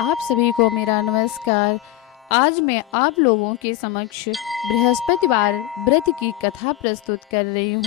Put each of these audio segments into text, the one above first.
आप सभी को मेरा नमस्कार। आज मैं आप लोगों के समक्ष बृहस्पतिवार व्रत की कथा प्रस्तुत कर रही हूँ।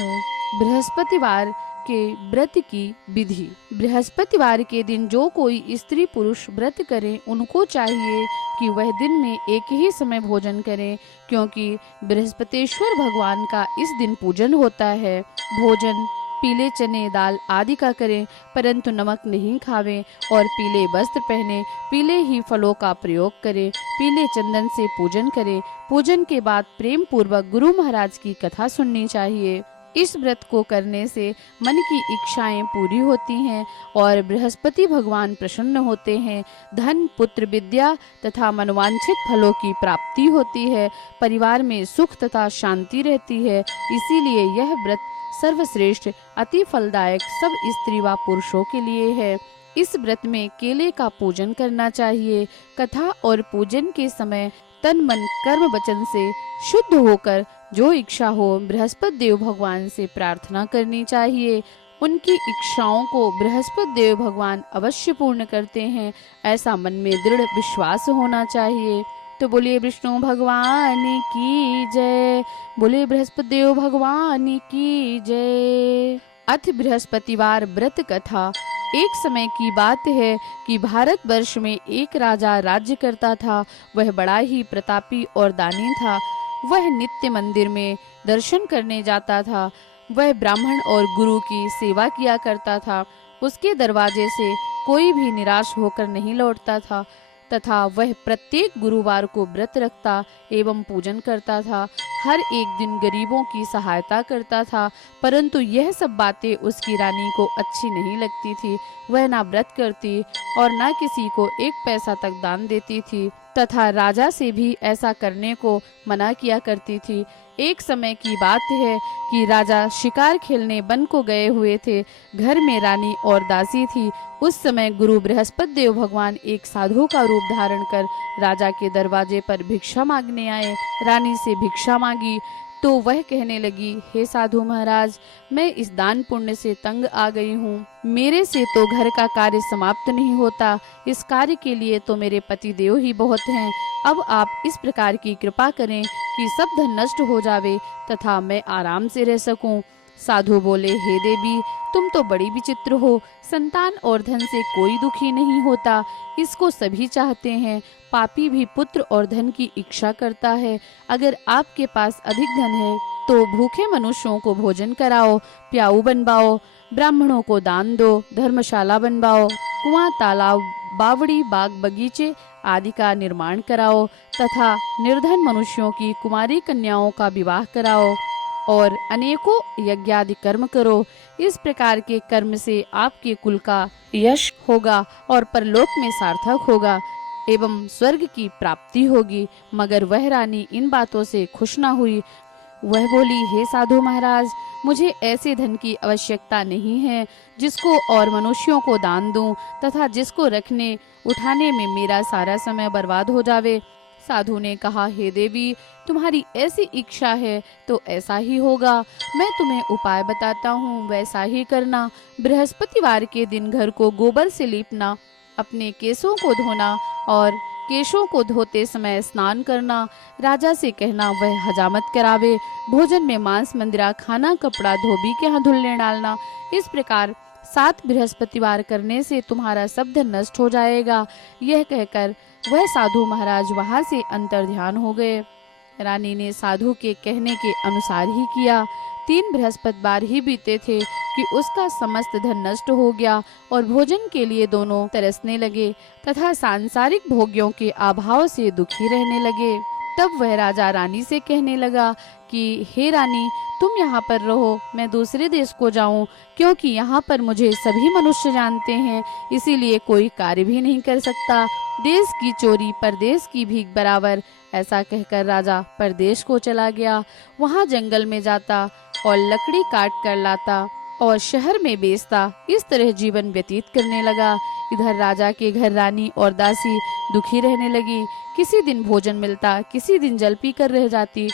बृहस्पतिवार के व्रत की विधि। बृहस्पतिवार के दिन जो कोई स्त्री पुरुष व्रत करे उनको चाहिए कि वह दिन में एक ही समय भोजन करें, क्योंकि बृहस्पतिश्वर भगवान का इस दिन पूजन होता है। भोजन पीले चने दाल आदि का करें, परंतु नमक नहीं खावें और पीले वस्त्र पहने, पीले ही फलों का प्रयोग करें, पीले चंदन से पूजन करें। पूजन के बाद प्रेम पूर्वक गुरु महाराज की कथा सुननी चाहिए। इस व्रत को करने से मन की इच्छाएं पूरी होती हैं और बृहस्पति भगवान प्रसन्न होते हैं। धन पुत्र विद्या तथा मनोवांछित फलों की प्राप्ति होती है। परिवार में सुख तथा शांति रहती है। इसीलिए यह व्रत सर्वश्रेष्ठ अति फलदायक सब स्त्री व पुरुषों के लिए है। इस व्रत में केले का पूजन करना चाहिए। कथा और पूजन के समय तन मन कर्म वचन से शुद्ध होकर जो इच्छा हो बृहस्पति देव भगवान से प्रार्थना करनी चाहिए। उनकी इच्छाओं को बृहस्पति देव भगवान अवश्य पूर्ण करते हैं, ऐसा मन में दृढ़ विश्वास होना चाहिए। तो बोलिए विष्णु भगवान की जय, बोलिए बृहस्पति देव भगवान की जय। अथ बृहस्पतिवार व्रत कथा। एक समय की बात है कि भारतवर्ष में एक राजा राज्य करता था। वह बड़ा ही प्रतापी और दानी था। वह नित्य मंदिर में दर्शन करने जाता था। वह ब्राह्मण और गुरु की सेवा किया करता था। उसके दरवाजे से कोई भी निराश होकर नहीं लौटता था तथा वह प्रत्येक गुरुवार को व्रत रखता एवं पूजन करता था। हर एक दिन गरीबों की सहायता करता था, परंतु यह सब बातें उसकी रानी को अच्छी नहीं लगती थी। वह ना व्रत करती और ना किसी को एक पैसा तक दान देती थी तथा राजा से भी ऐसा करने को मना किया करती थी। एक समय की बात है कि राजा शिकार खेलने वन को गए हुए थे। घर में रानी और दासी थी। उस समय गुरु बृहस्पति देव भगवान एक साधु का रूप धारण कर राजा के दरवाजे पर भिक्षा मांगने आए। रानी से भिक्षा मांगी तो वह कहने लगी, हे साधु महाराज, मैं इस दान पुण्य से तंग आ गई हूँ। मेरे से तो घर का कार्य समाप्त नहीं होता। इस कार्य के लिए तो मेरे पति देव ही बहुत हैं। अब आप इस प्रकार की कृपा करें कि सब धन नष्ट हो जावे तथा मैं आराम से रह सकूं। साधु बोले, हे देवी, तुम तो बड़ी विचित्र हो। संतान और धन से कोई दुखी नहीं होता, इसको सभी चाहते हैं। पापी भी पुत्र और धन की इच्छा करता है। अगर आपके पास अधिक धन है तो भूखे मनुष्यों को भोजन कराओ, प्याऊ बनवाओ, ब्राह्मणों को दान दो, धर्मशाला बनवाओ, कुआं तालाब बावड़ी बाग बगीचे आदि का निर्माण कराओ तथा निर्धन मनुष्यों की कुमारी कन्याओं का विवाह कराओ और अनेकों यज्ञादि कर्म करो। इस प्रकार के कर्म से आपके कुल का यश होगा और परलोक में सार्थक होगा एवं स्वर्ग की प्राप्ति होगी। मगर वह रानी इन बातों से खुश न हुई। वह बोली, हे साधु महाराज, मुझे ऐसे धन की आवश्यकता नहीं है जिसको और मनुष्यों को दान दूं तथा जिसको रखने उठाने में मेरा सारा समय बर्बाद हो जावे। साधु ने कहा, हे देवी, तुम्हारी ऐसी इच्छा है तो ऐसा ही होगा। मैं तुम्हें उपाय बताता हूँ, वैसा ही करना। बृहस्पतिवार के दिन घर को गोबर से लीपना, अपने केशों को धोना और केशों को धोते समय स्नान करना। राजा से कहना वह हजामत करावे। भोजन में मांस मंदिरा खाना, कपड़ा धोबी के यहाँ धुलने डालना। इस प्रकार 7 बृहस्पतिवार करने से तुम्हारा सब धन नष्ट हो जाएगा। यह कहकर वह साधु महाराज वहां से अंतर ध्यान हो गए। रानी ने साधु के कहने के अनुसार ही किया। 3 बृहस्पतिवार ही बीते थे कि उसका समस्त धन नष्ट हो गया और भोजन के लिए दोनों तरसने लगे तथा सांसारिक भोग्यों के अभाव से दुखी रहने लगे। तब वह राजा रानी से कहने लगा कि हे रानी, तुम यहाँ पर रहो, मैं दूसरे देश को जाऊं, क्योंकि यहाँ पर मुझे सभी मनुष्य जानते हैं, इसीलिए कोई कार्य भी नहीं कर सकता। देश की चोरी परदेश की भीख बराबर। ऐसा कहकर राजा परदेश को चला गया। वहाँ जंगल में जाता और लकड़ी काट कर लाता और शहर में बेचता। इस तरह जीवन व्यतीत करने लगा। इधर राजा के घर रानी और दासी दुखी रहने लगी। किसी दिन भोजन मिलता, किसी दिन जल पी कर रह जाती।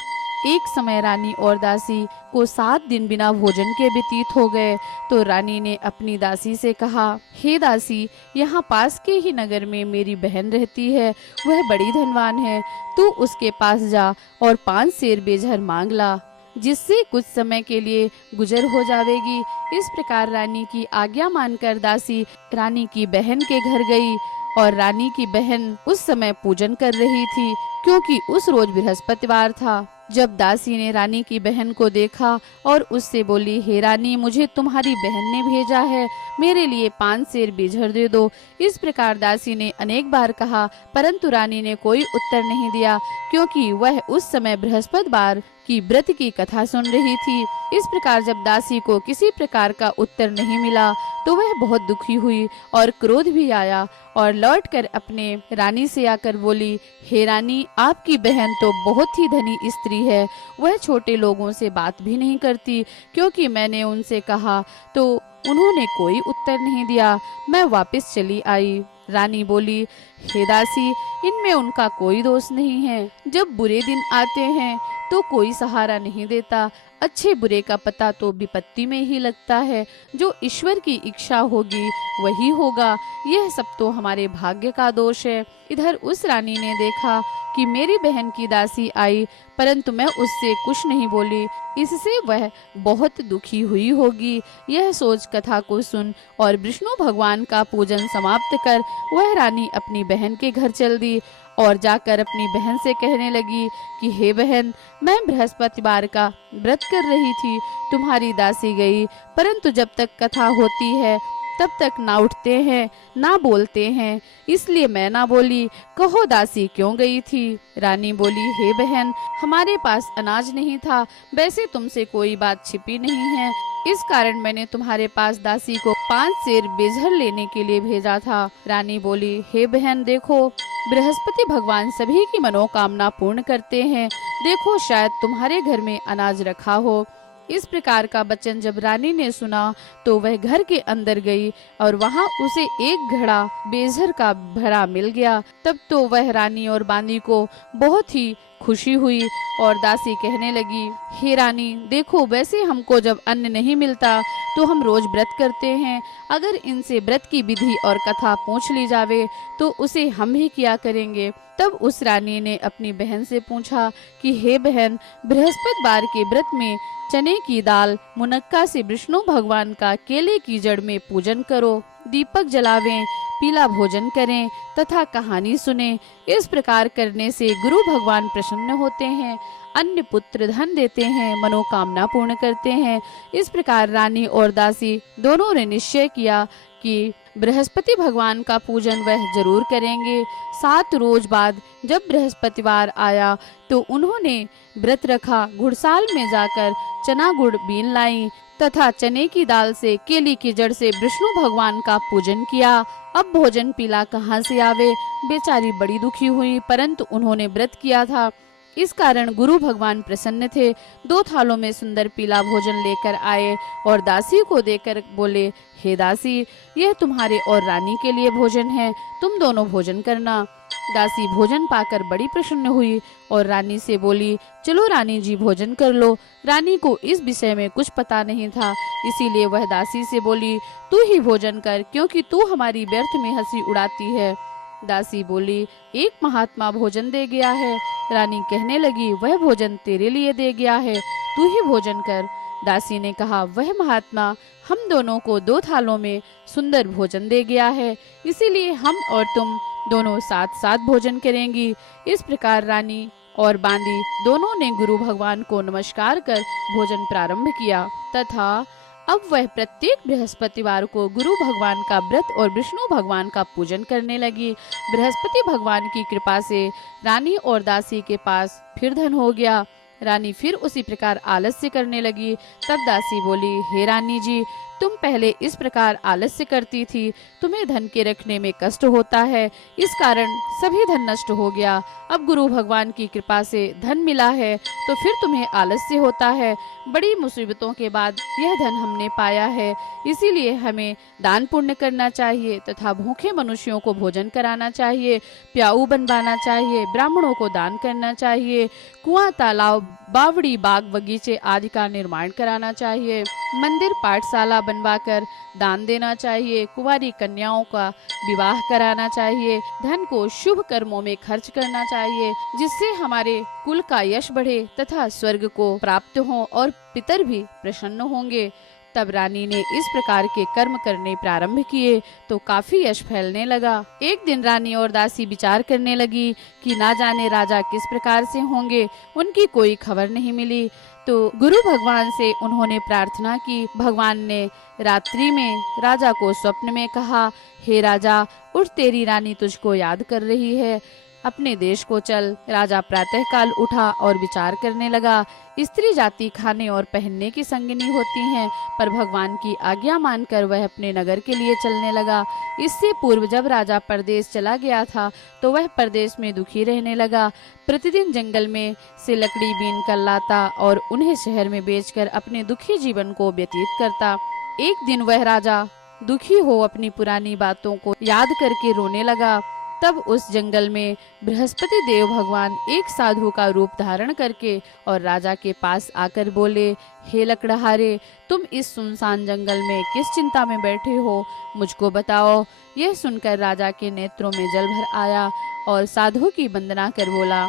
एक समय रानी और दासी को 7 दिन बिना भोजन के व्यतीत हो गए। तो रानी ने अपनी दासी से कहा, हे दासी, यहाँ पास के ही नगर में मेरी बहन रहती है, वह बड़ी धनवान है। तू उसके पास जा और 5 सेर बेझर मांग ला, जिससे कुछ समय के लिए गुजर हो जाएगी। इस प्रकार रानी की आज्ञा मानकर दासी रानी की बहन के घर गई और रानी की बहन उस समय पूजन कर रही थी, क्योंकि उस रोज बृहस्पतिवार था। जब दासी ने रानी की बहन को देखा और उससे बोली, हे रानी, मुझे तुम्हारी बहन ने भेजा है, मेरे लिए 5 सेर बेझर दे दो। इस प्रकार दासी ने अनेक बार कहा, परंतु रानी ने कोई उत्तर नहीं दिया, क्योंकि वह उस समय बृहस्पतिवार की व्रत की कथा सुन रही थी। इस प्रकार जब दासी को किसी प्रकार का उत्तर नहीं मिला तो वह बहुत दुखी हुई और क्रोध भी आया और लौटकर अपने रानी से आकर बोली, हे रानी, आपकी बहन तो बहुत ही धनी स्त्री है, वह छोटे लोगों से बात भी नहीं करती, क्योंकि मैंने उनसे कहा तो उन्होंने कोई उत्तर नहीं दिया। मैं वापस चली आई। रानी बोली, हे दासी, इनमें उनका कोई दोष नहीं है। जब बुरे दिन आते हैं तो कोई सहारा नहीं देता, अच्छे बुरे का पता तो विपत्ति में ही लगता है। जो ईश्वर की इच्छा होगी वही होगा, यह सब तो हमारे भाग्य का दोष है। इधर उस रानी ने देखा कि मेरी बहन की दासी आई, परंतु मैं उससे कुछ नहीं बोली, इससे वह बहुत दुखी हुई होगी। यह सोच कथा को सुन और विष्णु भगवान का पूजन समाप्त कर वह रानी अपनी बहन के घर चल दी और जाकर अपनी बहन से कहने लगी कि हे बहन, मैं बृहस्पतिवार का व्रत कर रही थी, तुम्हारी दासी गई, परंतु जब तक कथा होती है तब तक ना उठते हैं ना बोलते हैं, इसलिए मैं ना बोली। कहो दासी क्यों गई थी? रानी बोली, हे बहन, हमारे पास अनाज नहीं था, वैसे तुमसे कोई बात छिपी नहीं है, इस कारण मैंने तुम्हारे पास दासी को 5 सेर बेझर लेने के लिए भेजा था। रानी बोली, हे बहन, देखो, बृहस्पति भगवान सभी की मनोकामना पूर्ण करते हैं, देखो शायद तुम्हारे घर में अनाज रखा हो। इस प्रकार का वचन जब रानी ने सुना तो वह घर के अंदर गई और वहां उसे एक घड़ा बेझर का भरा मिल गया। तब तो वह रानी और बांदी को बहुत ही खुशी हुई और दासी कहने लगी, हे रानी, देखो, वैसे हमको जब अन्न नहीं मिलता तो हम रोज व्रत करते हैं, अगर इनसे व्रत की विधि और कथा पूछ ली जावे तो उसे हम ही किया करेंगे। तब उस रानी ने अपनी बहन से पूछा कि हे बहन, बृहस्पतिवार के व्रत में चने की दाल मुनक्का से विष्णु भगवान का केले की जड़ में पूजन करो, दीपक जलावें, पीला भोजन करें तथा कहानी सुने। इस प्रकार करने से गुरु भगवान प्रसन्न होते हैं, अन्य पुत्र धन देते हैं, मनोकामना पूर्ण करते हैं। इस प्रकार रानी और दासी दोनों ने निश्चय किया कि बृहस्पति भगवान का पूजन वह जरूर करेंगे। 7 रोज बाद जब बृहस्पतिवार आया तो उन्होंने व्रत रखा, घुड़साल में जाकर चना गुड़ बीन लाई तथा चने की दाल से केली की जड़ से विष्णु भगवान का पूजन किया। अब भोजन पीला कहाँ से आवे? बेचारी बड़ी दुखी हुई, परंतु उन्होंने व्रत किया था, इस कारण गुरु भगवान प्रसन्न थे। 2 थालों में सुंदर पीला भोजन लेकर आए और दासी को देकर बोले, हे दासी, यह तुम्हारे और रानी के लिए भोजन है, तुम दोनों भोजन करना। दासी भोजन पाकर बड़ी प्रसन्न हुई और रानी से बोली, चलो रानी जी, भोजन कर लो। रानी को इस विषय में कुछ पता नहीं था, इसीलिए वह दासी से बोली, तू ही भोजन कर, क्योंकि तू हमारी व्यर्थ में हंसी उड़ाती है। दासी बोली, एक महात्मा भोजन दे गया है। रानी कहने लगी, वह भोजन तेरे लिए दे गया है, तू ही भोजन कर। दासी ने कहा, वह महात्मा हम दोनों को 2 थालों में सुंदर भोजन दे गया है, इसीलिए हम और तुम दोनों साथ साथ भोजन करेंगी। इस प्रकार रानी और बांदी दोनों ने गुरु भगवान को नमस्कार कर भोजन प्रारंभ किया तथा अब वह प्रत्येक बृहस्पतिवार को गुरु भगवान का व्रत और विष्णु भगवान का पूजन करने लगी। बृहस्पति भगवान की कृपा से रानी और दासी के पास फिर धन हो गया। रानी फिर उसी प्रकार आलस्य करने लगी। तब दासी बोली, हे रानी जी, तुम पहले इस प्रकार आलस्य करती थी, तुम्हें धन के रखने में कष्ट होता है, इस कारण सभी धन नष्ट हो गया। अब गुरु भगवान की कृपा से धन मिला है तो फिर तुम्हें आलस्य होता है। बड़ी मुसीबतों के बाद यह धन हमने पाया है, इसीलिए हमें दान पुण्य करना चाहिए तथा भूखे मनुष्यों को भोजन कराना चाहिए, प्याऊ बनवाना चाहिए, ब्राह्मणों को दान करना चाहिए, कुआं तालाब बावड़ी बाग बगीचे आदि का निर्माण कराना चाहिए, मंदिर पाठशाला बनवाकर दान देना चाहिए, कुंवारी कन्याओं का विवाह कराना चाहिए, धन को शुभ कर्मों में खर्च करना चाहिए, जिससे हमारे कुल का यश बढ़े तथा स्वर्ग को प्राप्त हो और पितर भी प्रसन्न होंगे। तब रानी ने इस प्रकार के कर्म करने प्रारंभ किए तो काफी यश फैलने लगा। एक दिन रानी और दासी विचार करने लगी कि ना जाने राजा किस प्रकार से होंगे, उनकी कोई खबर नहीं मिली। तो गुरु भगवान से उन्होंने प्रार्थना की। भगवान ने रात्रि में राजा को स्वप्न में कहा, हे राजा, उठ, तेरी रानी तुझको याद कर रही है, अपने देश को चल। राजा प्रातःकाल उठा और विचार करने लगा। स्त्री जाति खाने और पहनने की संगिनी होती हैं, पर भगवान की आज्ञा मानकर वह अपने नगर के लिए चलने लगा। इससे पूर्व जब राजा परदेश चला गया था तो वह परदेश में दुखी रहने लगा। प्रतिदिन जंगल में से लकड़ी बीन कर लाता और उन्हें शहर में बेचकर अपने दुखी जीवन को व्यतीत करता। एक दिन वह राजा दुखी हो अपनी पुरानी बातों को याद करके रोने लगा। तब उस जंगल में बृहस्पति देव भगवान एक साधु का रूप धारण करके और राजा के पास आकर बोले, हे लकड़हारे, तुम इस सुनसान जंगल में किस चिंता में बैठे हो, मुझको बताओ। यह सुनकर राजा के नेत्रों में जल भर आया और साधु की वंदना कर बोला,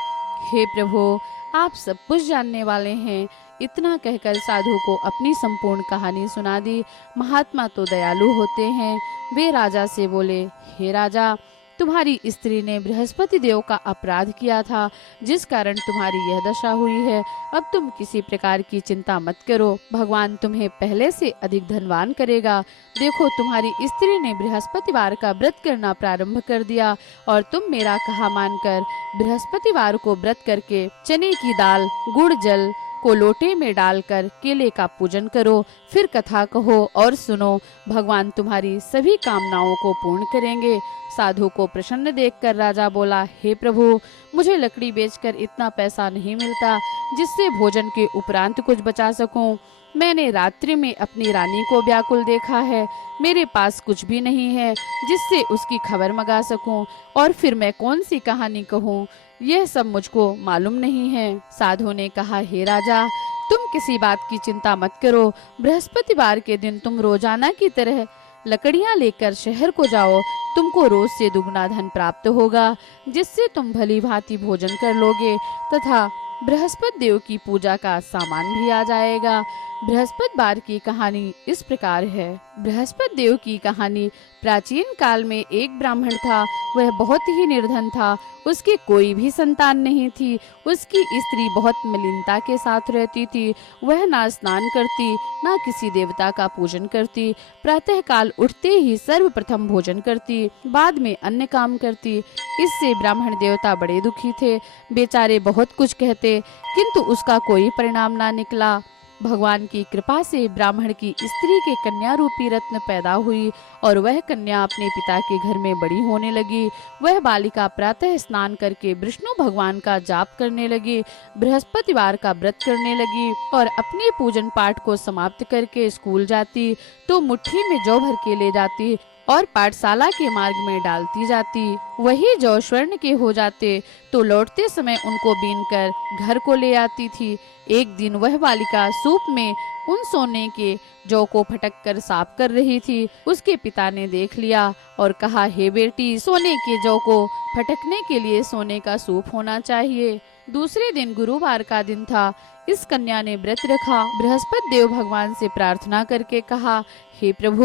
हे प्रभु, आप सब कुछ जानने वाले हैं। इतना कहकर साधु को अपनी संपूर्ण कहानी सुना दी। महात्मा तो दयालु होते हैं। वे राजा से बोले, हे राजा, तुम्हारी स्त्री ने बृहस्पति देव का अपराध किया था, जिस कारण तुम्हारी यह दशा हुई है। अब तुम किसी प्रकार की चिंता मत करो, भगवान तुम्हें पहले से अधिक धनवान करेगा। देखो, तुम्हारी स्त्री ने बृहस्पतिवार का व्रत करना प्रारंभ कर दिया और तुम मेरा कहा मानकर बृहस्पतिवार को व्रत करके चने की दाल, गुड़ जल को लोटे में डालकर केले का पूजन करो, फिर कथा कहो और सुनो, भगवान तुम्हारी सभी कामनाओं को पूर्ण करेंगे। साधु को प्रसन्न देखकर राजा बोला, हे प्रभु, मुझे लकड़ी बेचकर इतना पैसा नहीं मिलता जिससे भोजन के उपरांत कुछ बचा सकूं। मैंने रात्रि में अपनी रानी को व्याकुल देखा है, मेरे पास कुछ भी नहीं है जिससे उसकी खबर मंगा सकूं, और फिर मैं कौन सी कहानी कहूं, यह सब मुझको मालूम नहीं है। साधु ने कहा, हे राजा, तुम किसी बात की चिंता मत करो। बृहस्पतिवार के दिन तुम रोजाना की तरह लकड़ियां लेकर शहर को जाओ, तुमको रोज से दुगना धन प्राप्त होगा, जिससे तुम भली भांति भोजन कर लोगे तथा बृहस्पति देव की पूजा का सामान भी आ जाएगा। बृहस्पतिवार की कहानी इस प्रकार है। बृहस्पति देव की कहानी। प्राचीन काल में एक ब्राह्मण था, वह बहुत ही निर्धन था, उसकी कोई भी संतान नहीं थी। उसकी स्त्री बहुत मलिनता के साथ रहती थी, वह ना स्नान करती ना किसी देवता का पूजन करती। प्रातः काल उठते ही सर्वप्रथम भोजन करती, बाद में अन्य काम करती। इससे ब्राह्मण देवता बड़े दुखी थे, बेचारे बहुत कुछ कहते किंतु उसका कोई परिणाम ना निकला। भगवान की कृपा से ब्राह्मण की स्त्री के कन्या रूपी रत्न पैदा हुई और वह कन्या अपने पिता के घर में बड़ी होने लगी। वह बालिका प्रातः स्नान करके विष्णु भगवान का जाप करने लगी, बृहस्पतिवार का व्रत करने लगी और अपने पूजन पाठ को समाप्त करके स्कूल जाती तो मुट्ठी में जौ भर के ले जाती और पाठशाला के मार्ग में डालती जाती। वही जौ स्वर्ण के हो जाते तो लौटते समय उनको बीनकर घर को ले आती थी। एक दिन वह बालिका सूप में उन सोने के जौ को फटक कर साफ कर रही थी। उसके पिता ने देख लिया और कहा, हे बेटी, सोने के जौ को फटकने के लिए सोने का सूप होना चाहिए। दूसरे दिन गुरुवार का दिन था। इस कन्या ने व्रत रखा, बृहस्पति देव भगवान से प्रार्थना करके कहा, हे प्रभु,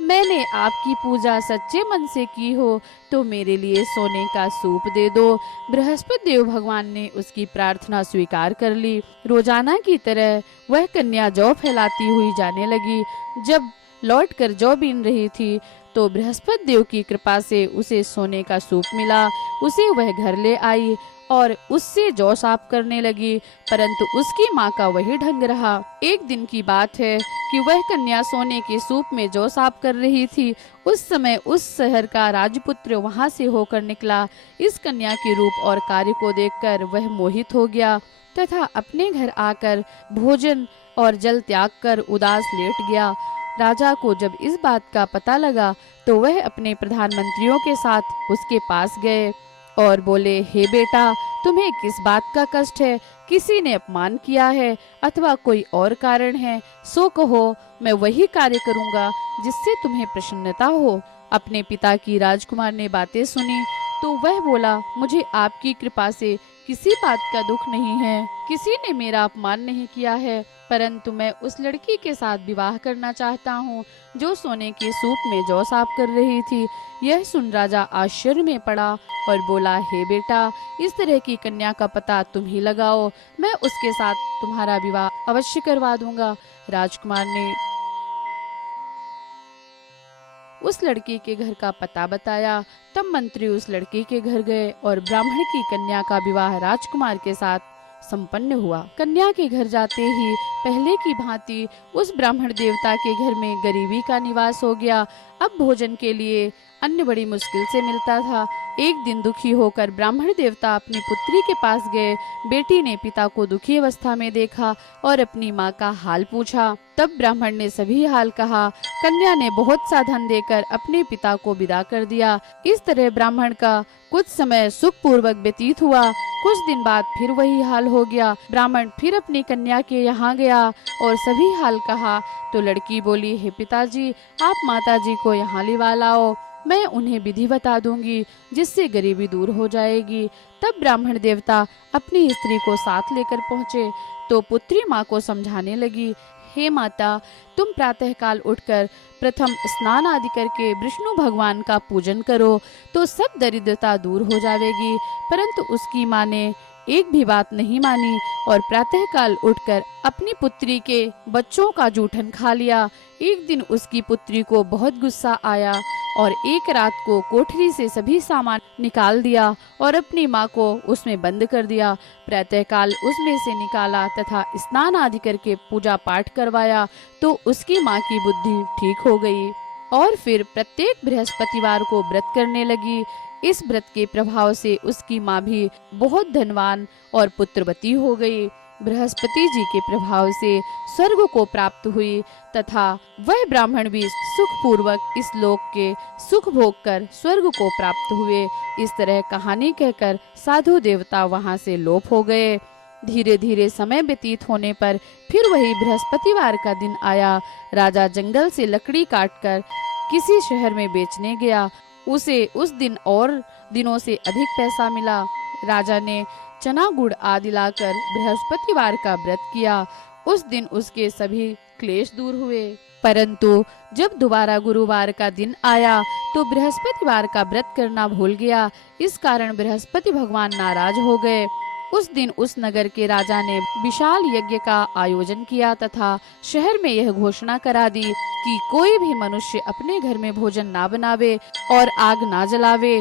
मैंने आपकी पूजा सच्चे मन से की हो तो मेरे लिए सोने का सूप दे दो। बृहस्पति देव भगवान ने उसकी प्रार्थना स्वीकार कर ली। रोजाना की तरह वह कन्या जौ फैलाती हुई जाने लगी। जब लौटकर जौ बीन रही थी तो बृहस्पति देव की कृपा से उसे सोने का सूप मिला। उसे वह घर ले आई और उससे जौ साफ करने लगी, परंतु उसकी माँ का वही ढंग रहा। एक दिन की बात है कि वह कन्या सोने के सूप में जौ साफ कर रही थी। उस समय उस शहर का राजपुत्र वहां से होकर निकला। इस कन्या के रूप और कार्य को देखकर वह मोहित हो गया तथा अपने घर आकर भोजन और जल त्याग कर उदास लेट गया। राजा को जब इस बात का पता लगा तो वह अपने प्रधानमंत्रियों के साथ उसके पास गए और बोले, हे बेटा, तुम्हें किस बात का कष्ट है? किसी ने अपमान किया है अथवा कोई और कारण है? सो कहो, मैं वही कार्य करूंगा जिससे तुम्हें प्रसन्नता हो। अपने पिता की राजकुमार ने बातें सुनी तो वह बोला, मुझे आपकी कृपा से किसी बात का दुख नहीं है, किसी ने मेरा अपमान नहीं किया है, परंतु मैं उस लड़की के साथ विवाह करना चाहता हूँ जो सोने के सूप में जौ साफ कर रही थी। यह सुन राजा आश्चर्य में पड़ा और बोला, हे बेटा, इस तरह की कन्या का पता तुम ही लगाओ, मैं उसके साथ तुम्हारा विवाह अवश्य करवा दूंगा। राजकुमार ने उस लड़की के घर का पता बताया। तब मंत्री उस लड़की के घर गए और ब्राह्मण की कन्या का विवाह राजकुमार के साथ संपन्न हुआ। कन्या के घर जाते ही पहले की भांति उस ब्राह्मण देवता के घर में गरीबी का निवास हो गया। अब भोजन के लिए अन्न बड़ी मुश्किल से मिलता था। एक दिन दुखी होकर ब्राह्मण देवता अपनी पुत्री के पास गए। बेटी ने पिता को दुखी अवस्था में देखा और अपनी माँ का हाल पूछा। तब ब्राह्मण ने सभी हाल कहा। कन्या ने बहुत सा धन देकर अपने पिता को विदा कर दिया। इस तरह ब्राह्मण का कुछ समय सुख पूर्वक व्यतीत हुआ। कुछ दिन बाद फिर वही हाल हो गया। ब्राह्मण फिर अपनी कन्या के यहाँ गया और सभी हाल कहा तो लड़की बोली, हे पिताजी, आप माताजी को यहाँ लिवा लाओ, मैं उन्हें विधि बता दूंगी जिससे गरीबी दूर हो जाएगी। तब ब्राह्मण देवता अपनी स्त्री को साथ लेकर पहुँचे तो पुत्री माँ को समझाने लगी, हे माता, तुम प्रातःकाल उठकर प्रथम स्नान आदि करके विष्णु भगवान का पूजन करो तो सब दरिद्रता दूर हो जाएगी। परंतु उसकी माँ ने एक भी बात नहीं मानी और प्रातःकाल उठकर अपनी पुत्री के बच्चों का जूठन खा लिया। एक दिन उसकी पुत्री को बहुत गुस्सा आया और एक रात को कोठरी से सभी सामान निकाल दिया और अपनी माँ को उसमें बंद कर दिया। प्रातःकाल उसमें से निकाला तथा स्नान आदि करके पूजा पाठ करवाया तो उसकी माँ की बुद्धि ठीक हो गई और फिर प्रत्येक बृहस्पतिवार को व्रत करने लगी। इस व्रत के प्रभाव से उसकी माँ भी बहुत धनवान और पुत्रवती हो गई। बृहस्पति जी के प्रभाव से स्वर्ग को प्राप्त हुई तथा वह ब्राह्मण भी सुख पूर्वक इस लोक के सुख भोग कर स्वर्ग को प्राप्त हुए। इस तरह कहानी कहकर साधु देवता वहां से लोप हो गए। धीरे धीरे समय व्यतीत होने पर फिर वही बृहस्पतिवार का दिन आया। राजा जंगल से लकड़ी काटकर किसी शहर में बेचने गया। उसे उस दिन और दिनों से अधिक पैसा मिला। राजा ने चना गुड़ आदि लाकर बृहस्पतिवार का व्रत किया। उस दिन उसके सभी क्लेश दूर हुए। परंतु जब दोबारा गुरुवार का दिन आया तो बृहस्पतिवार का व्रत करना भूल गया। इस कारण बृहस्पति भगवान नाराज हो गए। उस दिन उस नगर के राजा ने विशाल यज्ञ का आयोजन किया तथा शहर में यह घोषणा करा दी कि कोई भी मनुष्य अपने घर में भोजन ना बनावे और आग ना जलावे।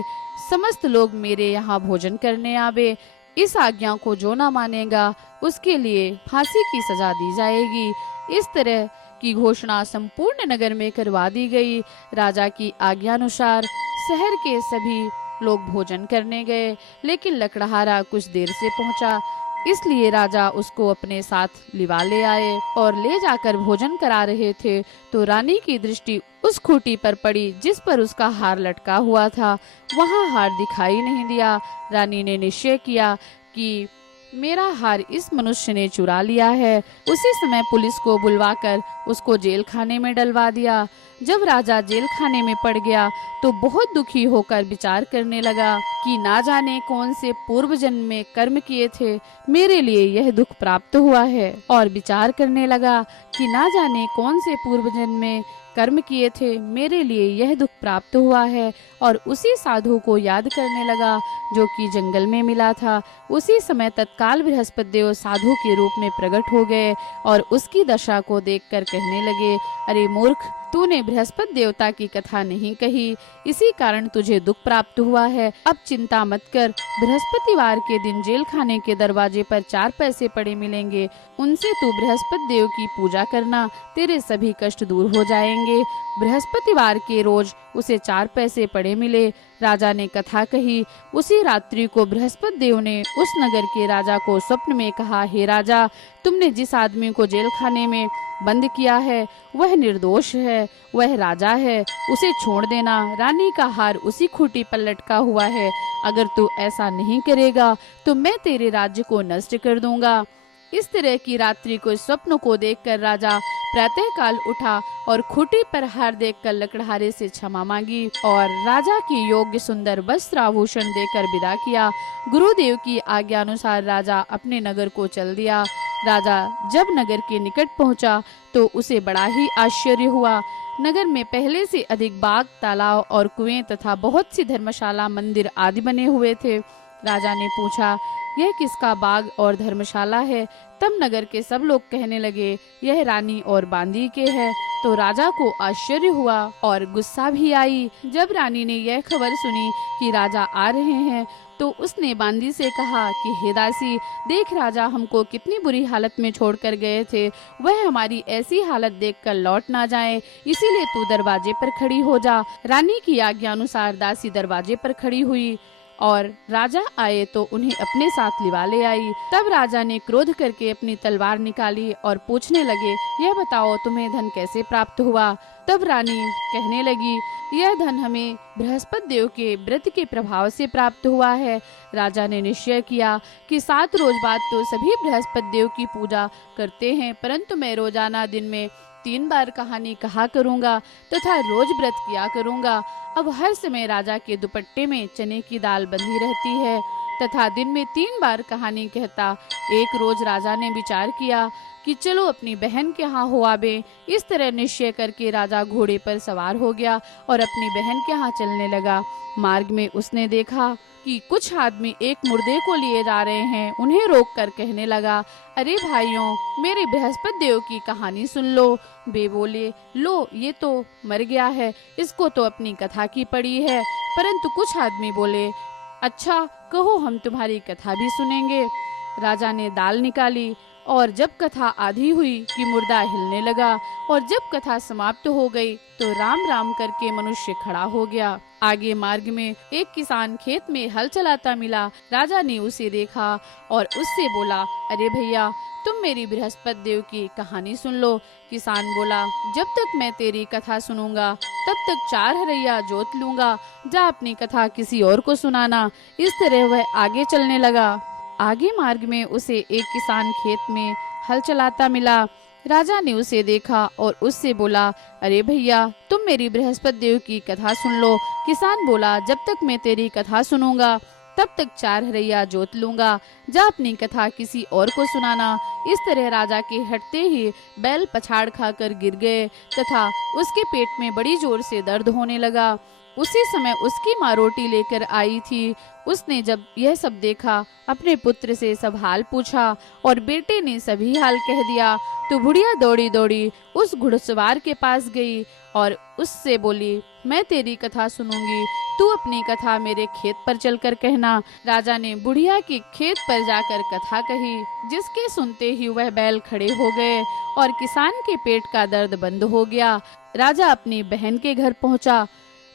समस्त लोग मेरे यहाँ भोजन करने आवे। इस आज्ञा को जो ना मानेगा उसके लिए फांसी की सजा दी जाएगी। इस तरह की घोषणा संपूर्ण नगर में करवा दी गई। राजा की आज्ञानुसार शहर के सभी लोग भोजन करने गए, लेकिन लकड़हारा कुछ देर से पहुंचा, इसलिए राजा उसको अपने साथ लिवा ले आए और ले जाकर भोजन करा रहे थे तो रानी की दृष्टि उस खूंटी पर पड़ी जिस पर उसका हार लटका हुआ था। वहां हार दिखाई नहीं दिया। रानी ने निश्चय किया कि मेरा हार इस मनुष्य ने चुरा लिया है। उसी समय पुलिस को बुलवाकर उसको जेल खाने में डलवा दिया। जब राजा जेल खाने में पड़ गया तो बहुत दुखी होकर विचार करने लगा कि ना जाने कौन से पूर्व जन्म में कर्म किए थे, मेरे लिए यह दुख प्राप्त हुआ है। और विचार करने लगा कि ना जाने कौन से पूर्व जन्म में कर्म किए थे, मेरे लिए यह दुख प्राप्त हुआ है। और उसी साधु को याद करने लगा जो कि जंगल में मिला था। उसी समय तत्काल बृहस्पति देव साधु के रूप में प्रकट हो गए और उसकी दशा को देखकर कहने लगे, अरे मूर्ख, तूने बृहस्पति देवता की कथा नहीं कही, इसी कारण तुझे दुख प्राप्त हुआ है। अब चिंता मत कर, बृहस्पतिवार के दिन जेल खाने के दरवाजे पर 4 पैसे पड़े मिलेंगे, उनसे तू बृहस्पति देव की पूजा करना, तेरे सभी कष्ट दूर हो जाएंगे। बृहस्पतिवार के रोज उसे 4 पैसे पड़े मिले। राजा ने कथा कही। उसी रात्रि को बृहस्पति देव ने उस नगर के राजा को स्वप्न में कहा, हे राजा, तुमने जिस आदमी को जेल खाने में बंद किया है वह निर्दोष है, वह राजा है, उसे छोड़ देना। रानी का हार उसी खूंटी पर लटका हुआ है, अगर तू ऐसा नहीं करेगा तो मैं तेरे राज्य को नष्ट कर दूंगा। इस तरह की रात्रि को स्वप्न को देखकर राजा प्रातः काल उठा और खूंटी पर हार देखकर लकड़हारे से क्षमा मांगी और राजा की योग्य सुंदर वस्त्र आभूषण देकर विदा किया। गुरुदेव की आज्ञा अनुसार राजा अपने नगर को चल दिया। राजा जब नगर के निकट पहुंचा तो उसे बड़ा ही आश्चर्य हुआ। नगर में पहले से अधिक बाग, तालाब और कुएं तथा बहुत सी धर्मशाला, मंदिर आदि बने हुए थे। राजा ने पूछा, यह किसका बाग और धर्मशाला है? तब नगर के सब लोग कहने लगे, यह रानी और बांदी के हैं। तो राजा को आश्चर्य हुआ और गुस्सा भी आई। जब रानी ने यह खबर सुनी कि राजा आ रहे हैं तो उसने बांदी से कहा कि हे दासी, देख राजा हमको कितनी बुरी हालत में छोड़कर गए थे, वह हमारी ऐसी हालत देखकर लौट ना जाए, इसीलिए तू दरवाजे पर खड़ी हो जा। रानी की आज्ञा अनुसार दासी दरवाजे पर खड़ी हुई और राजा आए तो उन्हें अपने साथ लिवा ले आई। तब राजा ने क्रोध करके अपनी तलवार निकाली और पूछने लगे, यह बताओ तुम्हें धन कैसे प्राप्त हुआ? तब रानी कहने लगी, यह धन हमें बृहस्पति देव के व्रत के प्रभाव से प्राप्त हुआ है। राजा ने निश्चय किया कि 7 रोज बाद तो सभी बृहस्पति देव की पूजा करते हैं, परंतु मैं रोजाना दिन में 3 बार कहानी कहा करूंगा तथा रोज व्रत किया करूंगा। अब हर समय राजा के दुपट्टे में चने की दाल बंधी रहती है तथा दिन में 3 बार कहानी कहता। एक रोज राजा ने विचार किया कि चलो अपनी बहन के यहाँ हो आवे। इस तरह निश्चय करके राजा घोड़े पर सवार हो गया और अपनी बहन के यहाँ चलने लगा। मार्ग में उसने देखा कि कुछ आदमी एक मुर्दे को लिए जा रहे हैं। उन्हें रोककर कहने लगा, अरे भाइयों, मेरे बृहस्पति देव की कहानी सुन लो। वे बोले, लो ये तो मर गया है, इसको तो अपनी कथा की पड़ी है। परंतु कुछ आदमी बोले, अच्छा कहो, हम तुम्हारी कथा भी सुनेंगे। राजा ने दाल निकाली और जब कथा आधी हुई कि मुर्दा हिलने लगा और जब कथा समाप्त हो गई तो राम राम करके मनुष्य खड़ा हो गया। आगे मार्ग में एक किसान खेत में हल चलाता मिला। राजा ने उसे देखा और उससे बोला, अरे भैया, तुम मेरी बृहस्पति देव की कहानी सुन लो। किसान बोला, जब तक मैं तेरी कथा सुनूंगा तब तक 4 हरैया जोत लूंगा, जा अपनी कथा किसी और को सुनाना। इस तरह वह आगे चलने लगा। आगे मार्ग में उसे एक किसान खेत में हल चलाता मिला। राजा ने उसे देखा और उससे बोला, अरे भैया, तुम मेरी बृहस्पति देव की कथा सुन लो। किसान बोला, जब तक मैं तेरी कथा सुनूंगा तब तक 4 हरैया जोत लूंगा, जा अपनी कथा किसी और को सुनाना। इस तरह राजा के हटते ही बैल पछाड़ खाकर गिर गए तथा उसके पेट में बड़ी जोर से दर्द होने लगा। उसी समय उसकी माँ रोटी लेकर आई थी। उसने जब यह सब देखा, अपने पुत्र से सब हाल पूछा और बेटे ने सभी हाल कह दिया। तो बुढ़िया दौड़ी दौड़ी उस घुड़सवार के पास गई और उससे बोली, मैं तेरी कथा सुनूंगी, तू अपनी कथा मेरे खेत पर चलकर कहना। राजा ने बुढ़िया के खेत पर जाकर कथा कही, जिसके सुनते ही वह बैल खड़े हो गए और किसान के पेट का दर्द बंद हो गया। राजा अपनी बहन के घर पहुंचा।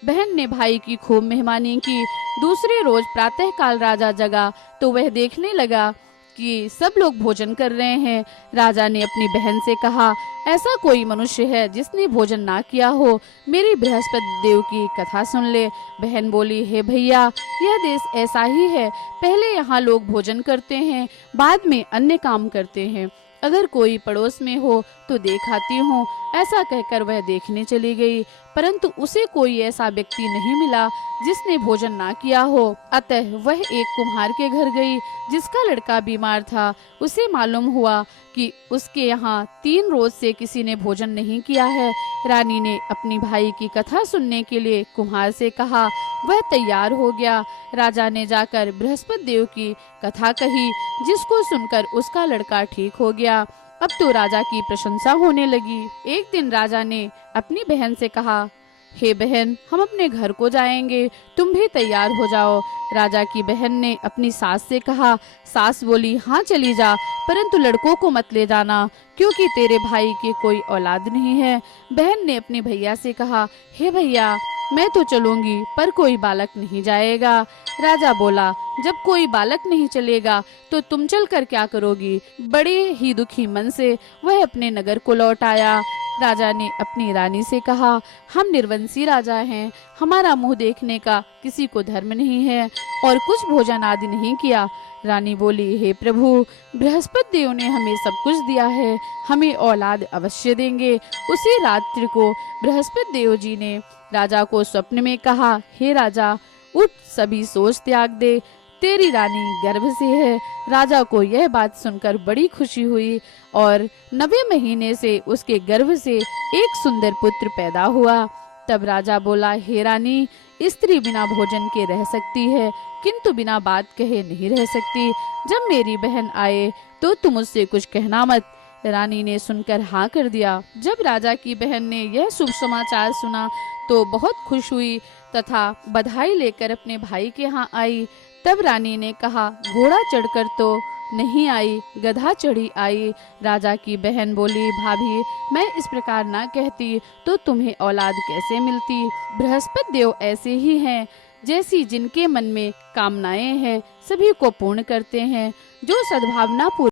बहन ने भाई की खूब मेहमानी की। दूसरे रोज प्रातः काल राजा जगा तो वह देखने लगा कि सब लोग भोजन कर रहे हैं। राजा ने अपनी बहन से कहा, ऐसा कोई मनुष्य है जिसने भोजन ना किया हो, मेरी बृहस्पति देव की कथा सुन ले। बहन बोली, हे भैया, यह देश ऐसा ही है, पहले यहाँ लोग भोजन करते हैं, बाद में अन्य काम करते हैं। अगर कोई पड़ोस में हो तो देखाती हूँ। ऐसा कहकर वह देखने चली गई, परंतु उसे कोई ऐसा व्यक्ति नहीं मिला जिसने भोजन ना किया हो। अतः वह एक कुम्हार के घर गई जिसका लड़का बीमार था। उसे मालूम हुआ कि उसके यहाँ 3 रोज से किसी ने भोजन नहीं किया है। रानी ने अपनी भाई की कथा सुनने के लिए कुम्हार से कहा। वह तैयार हो गया। राजा ने जाकर बृहस्पति देव की कथा कही, जिसको सुनकर उसका लड़का ठीक हो गया। अब तो राजा की प्रशंसा होने लगी। एक दिन राजा ने अपनी बहन से कहा, हे बहन, हम अपने घर को जाएंगे, तुम भी तैयार हो जाओ। राजा की बहन ने अपनी सास से कहा। सास बोली, हाँ चली जा, परंतु लड़कों को मत ले जाना, क्योंकि तेरे भाई की कोई औलाद नहीं है। बहन ने अपने भैया से कहा, हे भैया, मैं तो चलूंगी, पर कोई बालक नहीं जाएगा। राजा बोला, जब कोई बालक नहीं चलेगा तो तुम चलकर क्या करोगी? बड़े ही दुखी मन से वह अपने नगर को लौट आया। राजा ने अपनी रानी से कहा, हम निर्वंशी राजा हैं, हमारा मुंह देखने का किसी को धर्म नहीं है और कुछ भोजन आदि नहीं किया। रानी बोली, हे प्रभु, बृहस्पति देव ने हमें सब कुछ दिया है, हमें औलाद अवश्य देंगे। उसी रात्रि को बृहस्पति देव जी ने राजा को स्वप्न में कहा, हे राजा, उठ, सभी सोच त्याग दे, तेरी रानी गर्भ से है। राजा को यह बात सुनकर बड़ी खुशी हुई और 9वें महीने से उसके गर्भ से एक सुंदर पुत्र पैदा हुआ। तब राजा बोला, हे रानी, स्त्री बिना भोजन के रह सकती है, किंतु बिना बात कहे नहीं रह सकती। जब मेरी बहन आए तो तुम उससे कुछ कहना मत। रानी ने सुनकर हाँ कर दिया। जब राजा की बहन ने यह शुभ समाचार सुना तो बहुत खुश हुई तथा बधाई लेकर अपने भाई के यहाँ आई। तब रानी ने कहा, घोड़ा चढ़कर तो नहीं आई, गधा चढ़ी आई। राजा की बहन बोली, भाभी, मैं इस प्रकार ना कहती तो तुम्हें औलाद कैसे मिलती? बृहस्पति देव ऐसे ही हैं, जैसी जिनके मन में कामनाएं हैं सभी को पूर्ण करते हैं। जो सद्भावना पूर्वक